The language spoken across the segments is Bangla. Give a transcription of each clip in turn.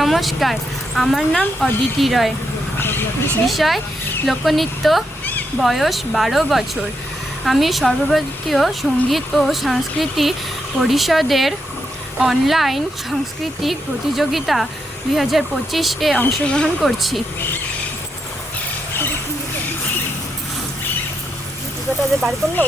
নমস্কার। আমার নাম অদিতি রয়। বিষয়, লোকনৃত্য, বয়স বারো বছর। আমি সর্বভারতীয় সংগীত ও সংস্কৃতি পরিষদের অনলাইন সাংস্কৃতিক প্রতিযোগিতা দুই হাজার পঁচিশ অংশগ্রহণ করছি। পলাশতলির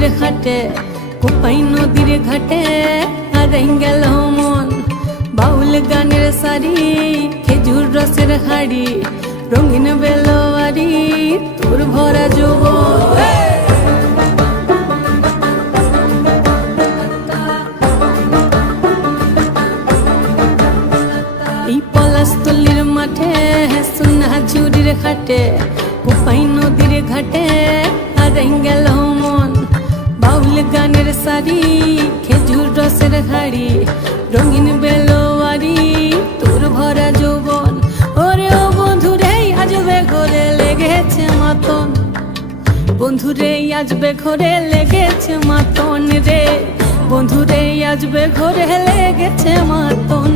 ঝুড়ির ঘাটে, কোপাই নদীর ঘাটে হারাই গেল মন। বাউল গানের শাড়ি খেজুর রসের হাড়ি, রঙিন বেলোয়ারি, তোর ভরা যৌবন। এই ঘাটে, কোপাই নদীর ঘাটে হারাই গেল শাড়ি খেজুর রসের হাড়ি, রঙিন বেলোয়ারি, তোর ভরা যৌবন। ওরে ও বন্ধুরে আজবে ঘরে লেগেছে মাতন। বন্ধুরে আজবে ঘরে লেগেছে মাতন রে। বন্ধুরে আজবে ঘরে লেগেছে মাতন।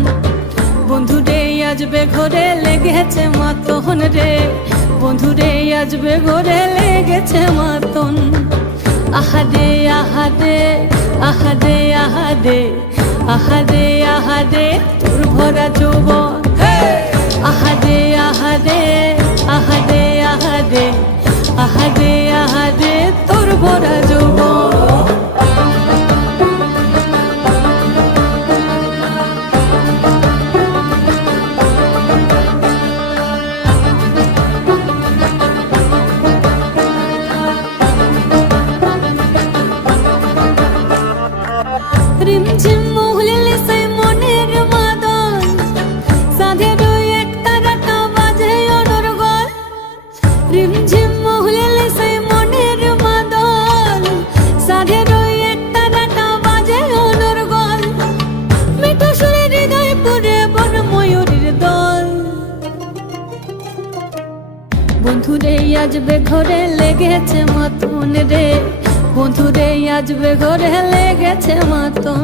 বন্ধুরে আজবে ঘরে লেগেছে মাতন রে। বন্ধুরে আজবে ঘরে লেগেছে মাতন। আহাদে আহাদে আহাদে আহাদে আহাদে আহাদে তোর ভরা যৌবন আহাদে আহাদে আহাদে। বন্ধুরে আজবে ঘরে লেগেছে মতন রে। বন্ধুরে আজবে ঘরে লেগেছে মতন